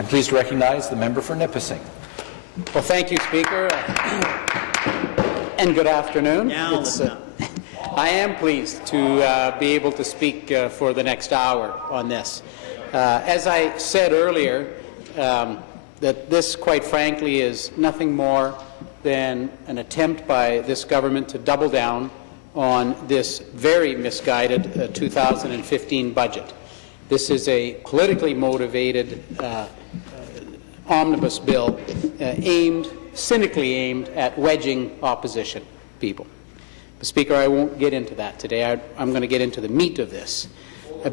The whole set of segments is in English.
I'm pleased to recognize the member for Nipissing. Well, thank you, Speaker, and good afternoon. I am pleased to be able to speak for the next hour on this. As I said earlier, that this, quite frankly, is nothing more than an attempt by this government to double down on this very misguided 2015 budget. This is a politically motivated omnibus bill cynically aimed at wedging opposition people. But Speaker, I won't get into that today. I'm going to get into the meat of this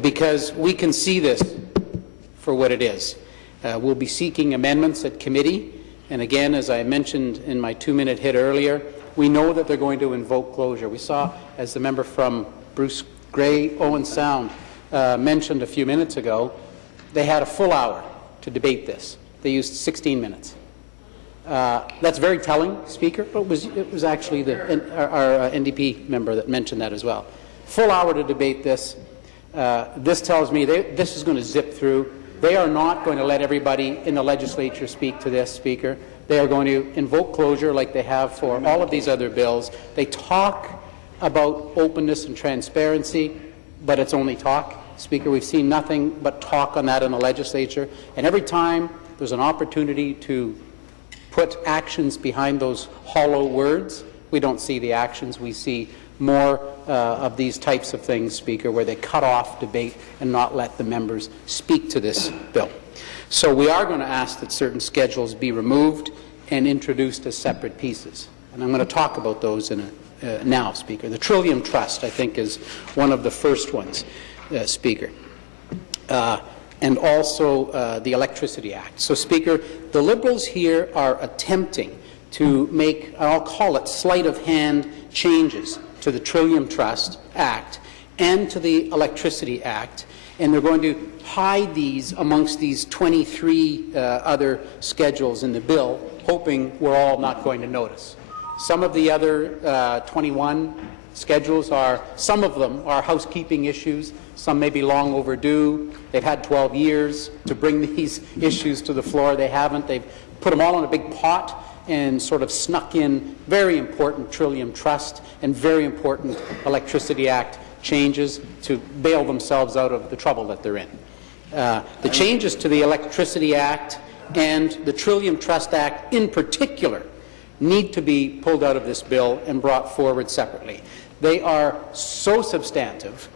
because we can see this for what it is. We'll be seeking amendments at committee, and again, as I mentioned in my 2-minute hit earlier, we know that they're going to invoke closure. We saw, as the member from Bruce Grey, Owen Sound, mentioned a few minutes ago, they had a full hour to debate this. They used 16 minutes. That's very telling, Speaker. It was actually our NDP member that mentioned that as well. Full hour to debate this. This tells me this is going to zip through. They are not going to let everybody in the legislature speak to this, Speaker. They are going to invoke closure like they have for all of these other bills. They talk about openness and transparency, but it's only talk. Speaker, we've seen nothing but talk on that in the legislature. And every time there's an opportunity to put actions behind those hollow words, we don't see the actions. We see more of these types of things, Speaker, where they cut off debate and not let the members speak to this bill. So we are going to ask that certain schedules be removed and introduced as separate pieces. And I'm going to talk about those in now, Speaker. The Trillium Trust, I think, is one of the first ones, Speaker. And also the Electricity Act. So, Speaker, the Liberals here are attempting to make, I'll call it, sleight-of-hand changes to the Trillium Trust Act and to the Electricity Act, and they're going to hide these amongst these 23 other schedules in the bill, hoping we're all not going to notice. Some of the other 21 schedules some of them are housekeeping issues. Some may be long overdue. They've had 12 years to bring these issues to the floor. They haven't. They've put them all in a big pot and sort of snuck in very important Trillium Trust and very important Electricity Act changes to bail themselves out of the trouble that they're in. The changes to the Electricity Act and the Trillium Trust Act in particular need to be pulled out of this bill and brought forward separately. They are so substantive,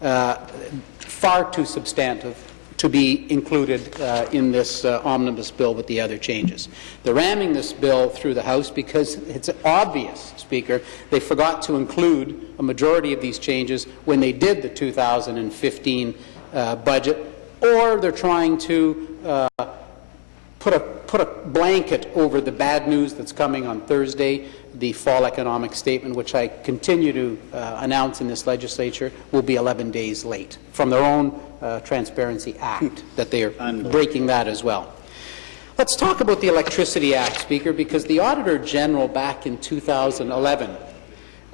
far too substantive, to be included in this omnibus bill with the other changes. They're ramming this bill through the House because it's obvious, Speaker, they forgot to include a majority of these changes when they did the 2015 budget, or they're trying to put a blanket over the bad news that's coming on Thursday, the fall economic statement, which I continue to announce in this legislature will be 11 days late from their own Transparency Act, that they are breaking that as well. Let's talk about the Electricity Act, Speaker, because the Auditor General back in 2011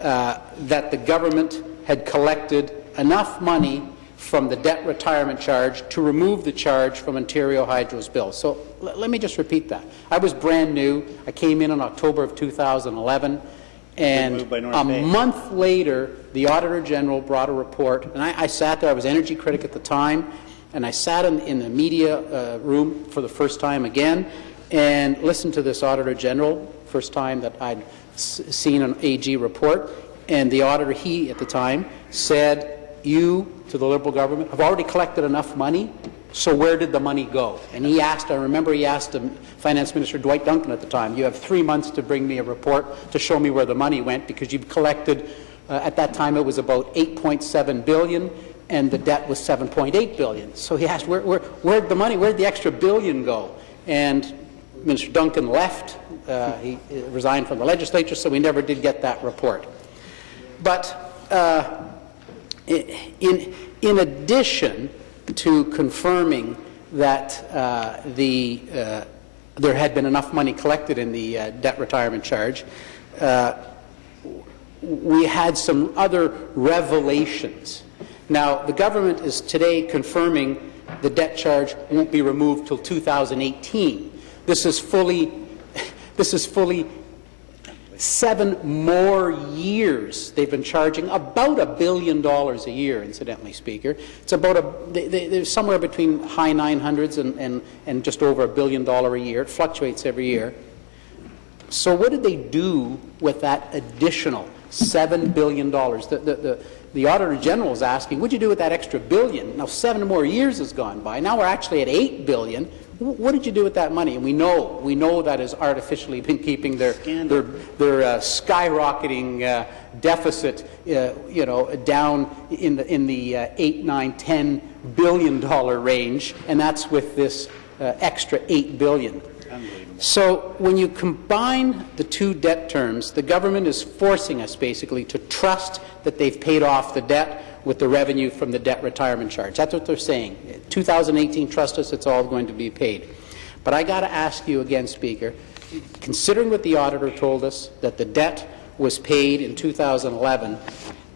that the government had collected enough money from the debt retirement charge to remove the charge from Ontario Hydro's bill. So let me just repeat that. I was brand new. I came in October of 2011, and a month later, the Auditor General brought a report, and I sat there. I was energy critic at the time, and I sat in the media room for the first time again and listened to this Auditor General, first time that I'd seen an AG report, and the auditor, he at the time, said, you, to the Liberal government, have already collected enough money, so where did the money go? And he asked, I remember he asked Finance Minister Dwight Duncan at the time, you have 3 months to bring me a report to show me where the money went, because you've collected, at that time it was about $8.7 billion, and the debt was $7.8 billion. So he asked, where'd the money, where'd the extra billion go? And Minister Duncan left, he resigned from the legislature, so we never did get that report. But in addition to confirming that there had been enough money collected in the debt retirement charge, we had some other revelations. Now, the government is today confirming the debt charge won't be removed till 2018. This is fully 7 more years they've been charging about $1 billion a year, incidentally, Speaker. It's about they're somewhere between high 900s and just over $1 billion a year. It fluctuates every year. So what did they do with that additional $7 billion? The Auditor General is asking, what did you do with that extra billion? Now 7 more years has gone by. Now we're actually at $8 billion. What did you do with that money? And we know that has artificially been keeping their skyrocketing deficit, down in the $8, $9, $10 billion range, and that's with this extra $8 billion. So when you combine the two debt terms, the government is forcing us basically to trust that they've paid off the debt with the revenue from the debt retirement charge. That's what they're saying. 2018, trust us, it's all going to be paid. But I got to ask you again, Speaker, considering what the auditor told us, that the debt was paid in 2011,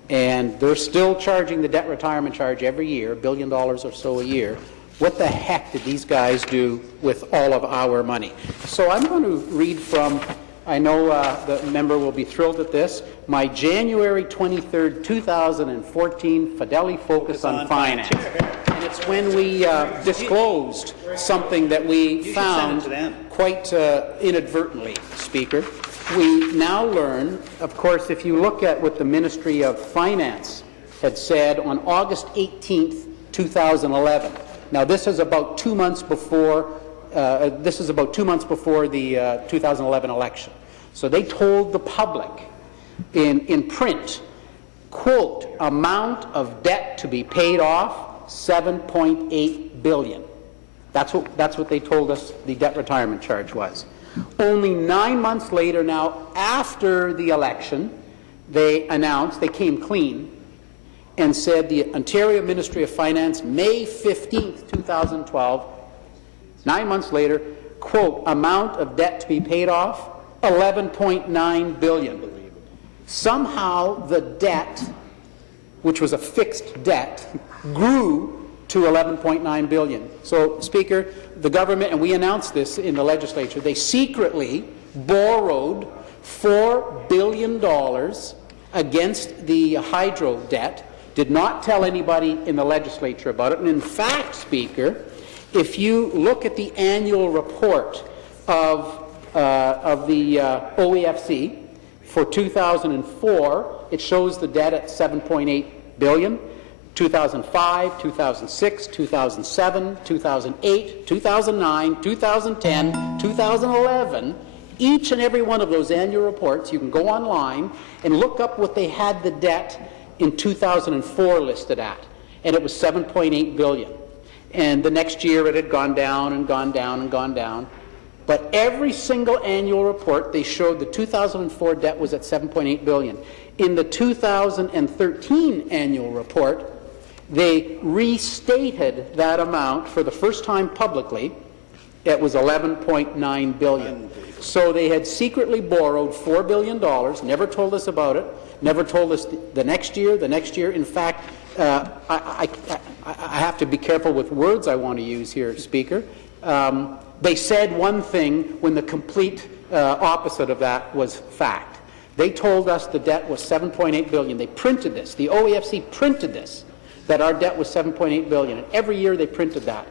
and they're still charging the debt retirement charge every year, $1 billion or so a year, what the heck did these guys do with all of our money? So I'm going to read from, I know the member will be thrilled at this, my January 23rd, 2014 Fedeli Focus on Finance. And it's when we disclosed something that we found quite inadvertently, Speaker. We now learn, of course, if you look at what the Ministry of Finance had said on August 18th, 2011. Now, this is about 2 months before. This is about 2 months before the 2011 election. So they told the public in print, quote, amount of debt to be paid off, $7.8 billion. That's what they told us the debt retirement charge was. Only 9 months later now, after the election, they announced, they came clean, and said the Ontario Ministry of Finance, May 15th, 2012, 9 months later, quote, amount of debt to be paid off, $11.9 billion. Somehow the debt, which was a fixed debt, grew to $11.9 billion. So, Speaker, the government, and we announced this in the legislature, they secretly borrowed $4 billion against the hydro debt, did not tell anybody in the legislature about it. And in fact, Speaker, if you look at the annual report of the OEFC for 2004, it shows the debt at $7.8 billion. 2005, 2006, 2007, 2008, 2009, 2010, 2011, each and every one of those annual reports, you can go online and look up what they had the debt in 2004 listed at, and it was $7.8 billion. And the next year it had gone down and gone down and gone down. But every single annual report, they showed the 2004 debt was at $7.8 billion. In the 2013 annual report, they restated that amount for the first time publicly. It was $11.9 billion. So they had secretly borrowed $4 billion, never told us about it, never told us the next year. In fact, I have to be careful with words I want to use here, Speaker. They said one thing when the complete opposite of that was fact. They told us the debt was $7.8 billion. They printed this. The OEFC printed this, that our debt was $7.8 billion. And every year they printed that.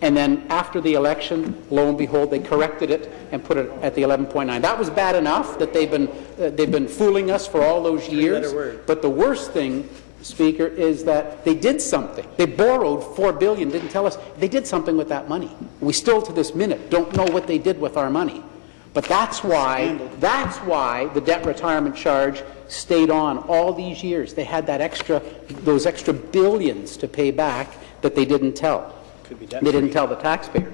And then after the election, lo and behold, they corrected it and put it at the 11.9. That was bad enough that they've been fooling us for all those years. But the worst thing, Speaker, is that they did something. They borrowed $4 billion, didn't tell us. They did something with that money. We still to this minute don't know what they did with our money. But that's why the debt retirement charge stayed on all these years. They had those extra billions to pay back that they didn't tell. They didn't tell the taxpayer.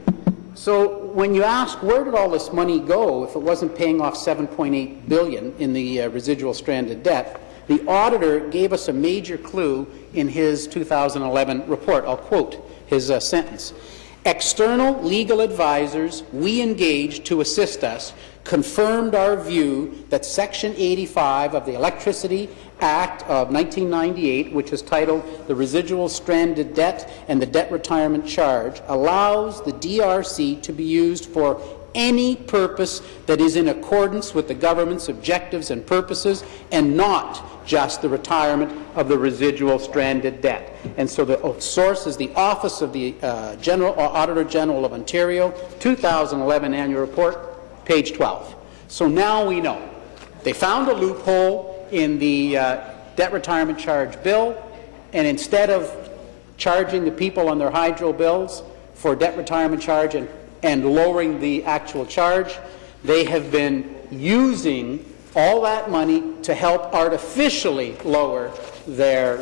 So when you ask where did all this money go if it wasn't paying off $7.8 billion in the residual stranded debt, the auditor gave us a major clue in his 2011 report. I'll quote his sentence. External legal advisors we engaged to assist us confirmed our view that Section 85 of the Electricity Act of 1998, which is titled the Residual Stranded Debt and the Debt Retirement Charge, allows the DRC to be used for any purpose that is in accordance with the government's objectives and purposes, and not just the retirement of the residual stranded debt. And so the source is the Office of the Auditor General of Ontario, 2011 Annual Report, page 12. So now we know. They found a loophole in the debt retirement charge bill, and instead of charging the people on their hydro bills for debt retirement charge and lowering the actual charge, they have been using all that money to help artificially lower their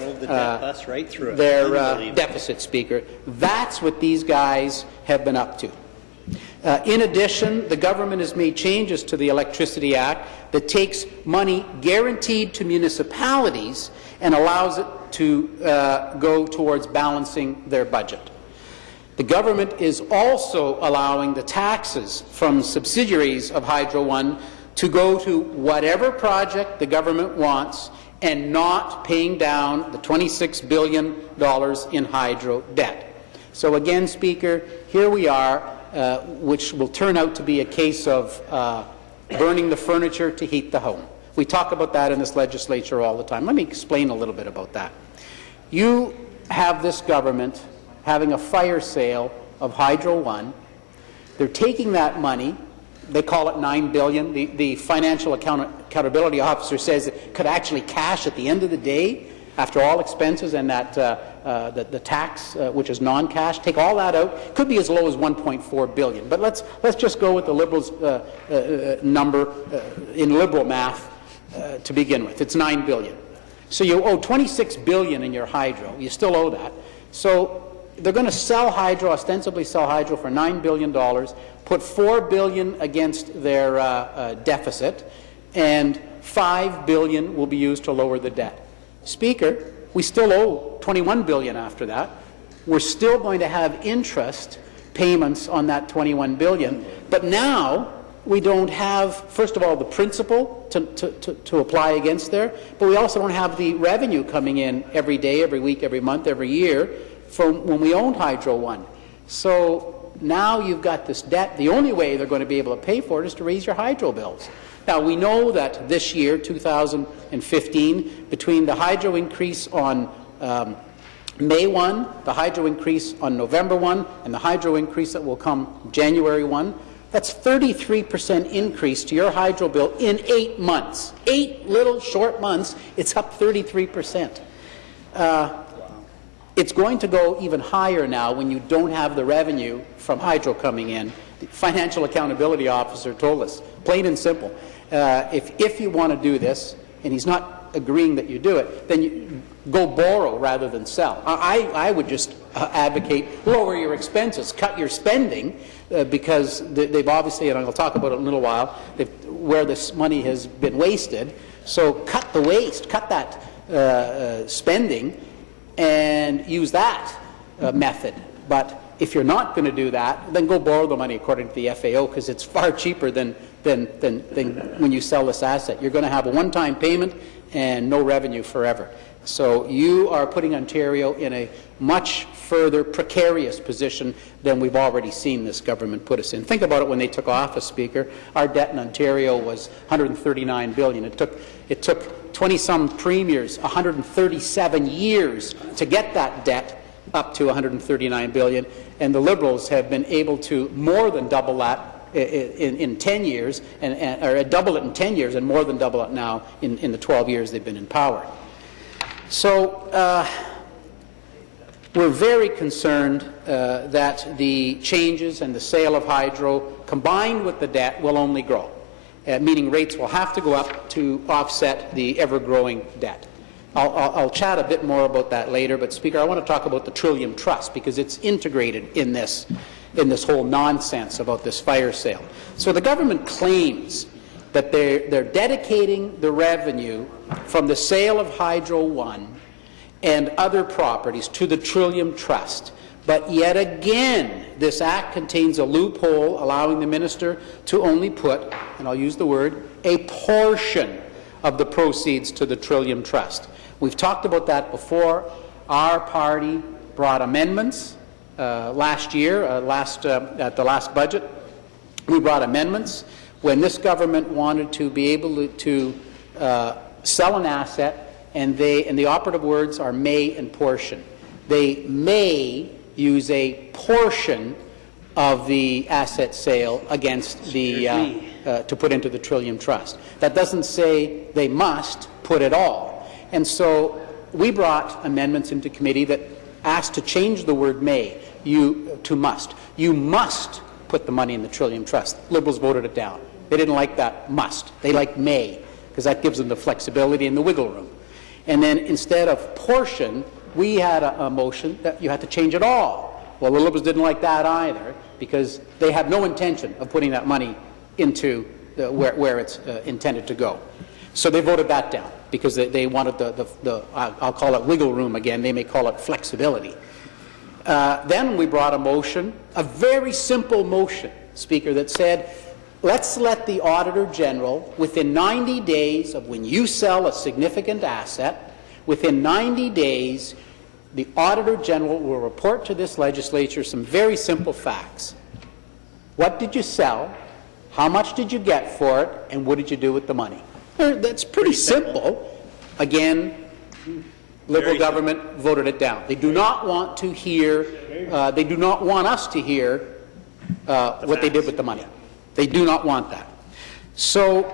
deficit, Speaker. That's what these guys have been up to. In addition, the government has made changes to the Electricity Act that takes money guaranteed to municipalities and allows it to go towards balancing their budget. The government is also allowing the taxes from subsidiaries of Hydro One to go to whatever project the government wants and not paying down the $26 billion in hydro debt. So again, Speaker, here we are, which will turn out to be a case of burning the furniture to heat the home. We talk about that in this legislature all the time. Let me explain a little bit about that. You have this government having a fire sale of Hydro One. They're taking that money. They call it $9 billion. The Financial Accountability Officer says it could actually cash at the end of the day, after all expenses and that the tax, which is non-cash. Take all that out. Could be as low as $1.4 billion. But let's just go with the Liberals' number in Liberal math to begin with. It's $9 billion. So you owe $26 billion in your hydro. You still owe that. So they're going to sell hydro, ostensibly sell hydro for $9 billion, put $4 billion against their deficit, and $5 billion will be used to lower the debt. Speaker, we still owe $21 billion after that. We're still going to have interest payments on that $21 billion, but now we don't have, first of all, the principal to apply against there, but we also don't have the revenue coming in every day, every week, every month, every year from when we owned Hydro One. So now you've got this debt. The only way they're going to be able to pay for it is to raise your hydro bills. Now, we know that this year, 2015, between the hydro increase on May 1, the hydro increase on November 1, and the hydro increase that will come January 1, that's 33% increase to your hydro bill in 8 months. 8 little short months, it's up 33%. It's going to go even higher now when you don't have the revenue from hydro coming in. The Financial Accountability Officer told us, plain and simple, if you want to do this, and he's not agreeing that you do it, then you go borrow rather than sell. I would just advocate lower your expenses, cut your spending, because they've obviously, and I'll talk about it in a little while, where this money has been wasted. So cut the waste, cut that spending, and use that method. But if you're not going to do that, then go borrow the money according to the FAO, because it's far cheaper than when you sell this asset. You're going to have a one-time payment and no revenue forever. So you are putting Ontario in a much further precarious position than we've already seen this government put us in. Think about it when they took office, Speaker. Our debt in Ontario was $139 billion. It took 20-some premiers 137 years to get that debt up to $139 billion, and the Liberals have been able to more than double that in 10 years, or double it in 10 years, and more than double it now in the 12 years they've been in power. So we're very concerned that the changes and the sale of hydro, combined with the debt, will only grow, meaning rates will have to go up to offset the ever-growing debt. I'll chat a bit more about that later, but Speaker, I want to talk about the Trillium Trust, because it's integrated in this whole nonsense about this fire sale. So the government claims that they're dedicating the revenue from the sale of Hydro One and other properties to the Trillium Trust. But yet again, this Act contains a loophole allowing the minister to only put, and I'll use the word, a portion of the proceeds to the Trillium Trust. We've talked about that before. Our party brought amendments last year, at the last budget. We brought amendments when this government wanted to be able to sell an asset, and the operative words are may and portion. They may use a portion of the asset sale against the to put into the Trillium Trust. That doesn't say they must put it all. And so we brought amendments into committee that asked to change the word may to must. You must put the money in the Trillium Trust. Liberals voted it down. They didn't like that must. They liked may, because that gives them the flexibility and the wiggle room. And then instead of portion, we had a motion that you had to change it all. Well, the Liberals didn't like that either, because they have no intention of putting that money into where it's intended to go. So they voted that down, because they wanted the I'll call it wiggle room again. They may call it flexibility. Then we brought a motion, a very simple motion, Speaker, that said, let's let the Auditor General, within 90 days of when you sell a significant asset, within 90 days, the Auditor General will report to this legislature some very simple facts. What did you sell? How much did you get for it? And what did you do with the money? That's pretty simple. Again, Liberal government voted it down. They do not want to hear, they do not want us to hear what they did with the money. They do not want that. So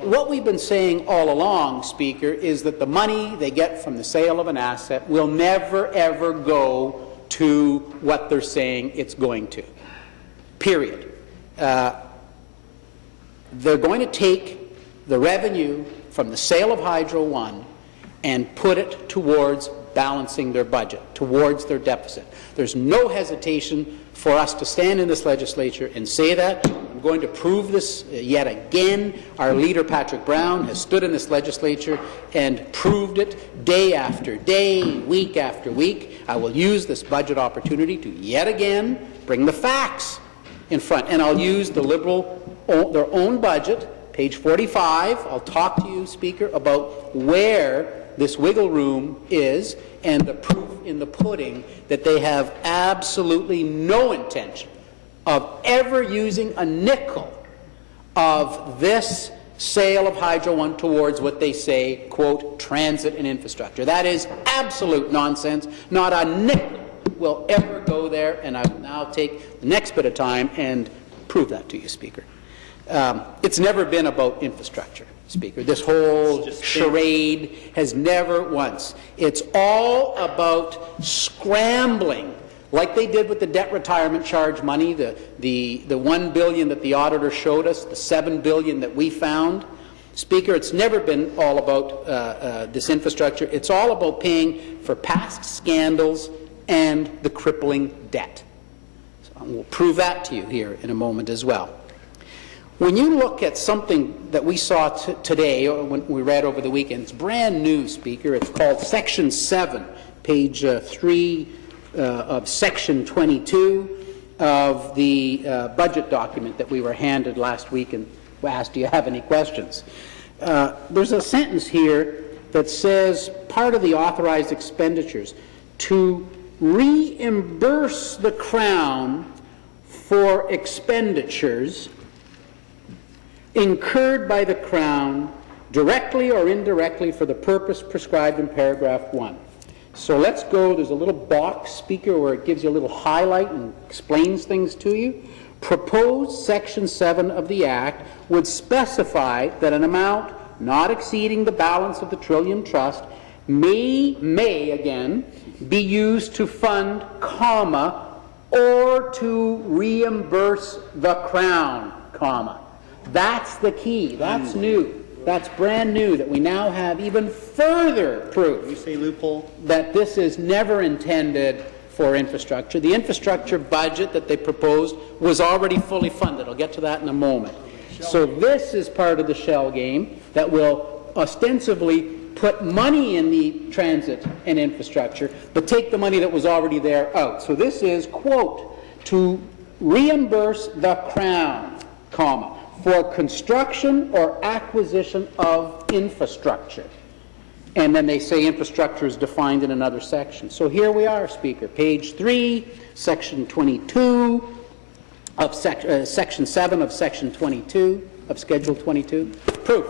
what we've been saying all along, Speaker, is that the money they get from the sale of an asset will never, ever go to what they're saying it's going to, period. They're going to take the revenue from the sale of Hydro One and put it towards balancing their budget, towards their deficit. There's no hesitation for us to stand in this legislature and say that. I'm going to prove this yet again. Our leader, Patrick Brown, has stood in this legislature and proved it day after day, week after week. I will use this budget opportunity to yet again bring the facts in front. And I'll use the Liberal, their own budget, page 45. I'll talk to you, Speaker, about where this wiggle room is and the proof in the pudding that they have absolutely no intention of ever using a nickel of this sale of Hydro One towards what they say, quote, transit and infrastructure. That is absolute nonsense. Not a nickel will ever go there, and I will now take the next bit of time and prove that to you, Speaker. It's never been about infrastructure, Speaker. This whole charade has never once. It's all about scrambling, like they did with the debt retirement charge money, the $1 billion that the auditor showed us, the $7 billion that we found. Speaker, it's never been all about this infrastructure. It's all about paying for past scandals and the crippling debt. So we'll prove that to you here in a moment as well. When you look at something that we saw today, or when we read over the weekend, it's brand new, Speaker. It's called Section 7, page 3 of Section 22 of the budget document that we were handed last week and asked, do you have any questions? There's a sentence here that says part of the authorized expenditures to reimburse the Crown for expenditures incurred by the Crown directly or indirectly for the purpose prescribed in paragraph 1. So let's go, there's a little box, Speaker, where it gives you a little highlight and explains things to you. Proposed Section 7 of the Act would specify that an amount not exceeding the balance of the Trillium Trust may again, be used to fund, comma, or to reimburse the Crown, comma. That's the key. That's new. That's brand new, that we now have even further proof. You say loophole? That this is never intended for infrastructure. The infrastructure budget that they proposed was already fully funded. I'll get to that in a moment. So this is part of the shell game that will ostensibly put money in the transit and infrastructure, but take the money that was already there out. So this is, quote, to reimburse the Crown, comma, for construction or acquisition of infrastructure. And then they say infrastructure is defined in another section. So here we are, Speaker, page 3, section 22 of section 7 of section 22 of Schedule 22. Proof.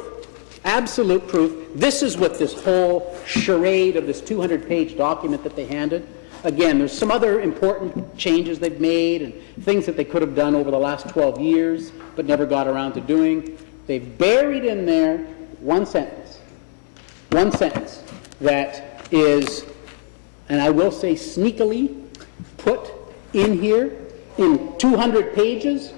Absolute proof. This is what this whole charade of this 200-page document that they handed. Again, there's some other important changes they've made and things that they could have done over the last 12 years but never got around to doing. They've buried in there one sentence that is, and I will say sneakily, put in here in 200 pages,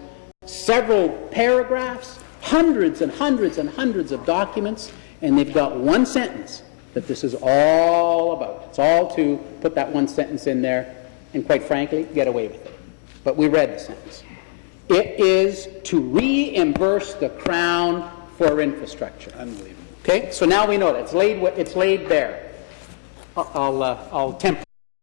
several paragraphs, hundreds and hundreds and hundreds of documents, and they've got one sentence that this is all about. It's all to put that one sentence in there and, quite frankly, get away with it. But we read the sentence. It is to reimburse the Crown for infrastructure. Unbelievable. Okay, so now we know that. It's laid bare. I'll tempt